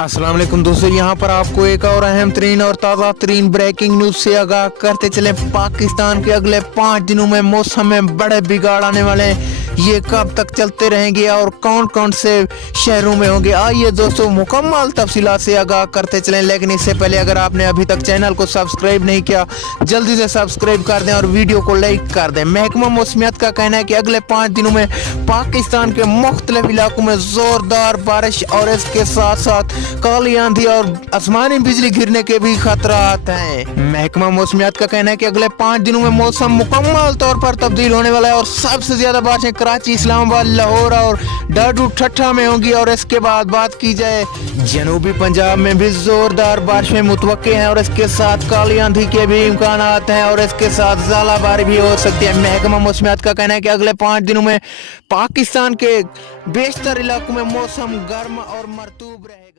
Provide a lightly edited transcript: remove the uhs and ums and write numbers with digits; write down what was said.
अस्सलाम वालेकुम दोस्तों, यहाँ पर आपको एक और अहम तरीन और ताज़ा तरीन ब्रेकिंग न्यूज से आगाह करते चले। पाकिस्तान के अगले 5 दिनों में मौसम में बड़े बिगाड़ आने वाले हैं। ये कब तक चलते रहेंगे और कौन कौन से शहरों में होंगे, आइए दोस्तों मुकम्मल तफसीलात से आगाह करते चलें। लेकिन इससे पहले अगर आपने अभी तक चैनल को सब्सक्राइब नहीं किया, जल्दी से सब्सक्राइब कर दें और वीडियो को लाइक कर दें। महकमा मौसमियात का कहना है कि अगले 5 दिनों में पाकिस्तान के मुख्तलिफ इलाकों में जोरदार बारिश और इसके साथ साथ काली आंधी और आसमानी बिजली गिरने के भी खतरात हैं। महकमा मौसमियात का कहना है कि अगले 5 दिनों में मौसम मुकम्मल तौर पर तब्दील होने वाला है और सबसे ज्यादा बारिशें कराची, इस्लामाबाद, लाहौर और डाडू ठट्ठा में होंगी। और इसके बाद बात की जाए जनूबी पंजाब में भी जोरदार बारिशें मुतवक्के हैं और इसके साथ काली आंधी के भी इम्कान हैं और इसके साथ ज़ालाबारी भी हो सकती है। महकमा मौसमियात का कहना है कि अगले 5 दिनों में पाकिस्तान के बेशतर इलाकों में मौसम गर्म और मरतूब रहेगा।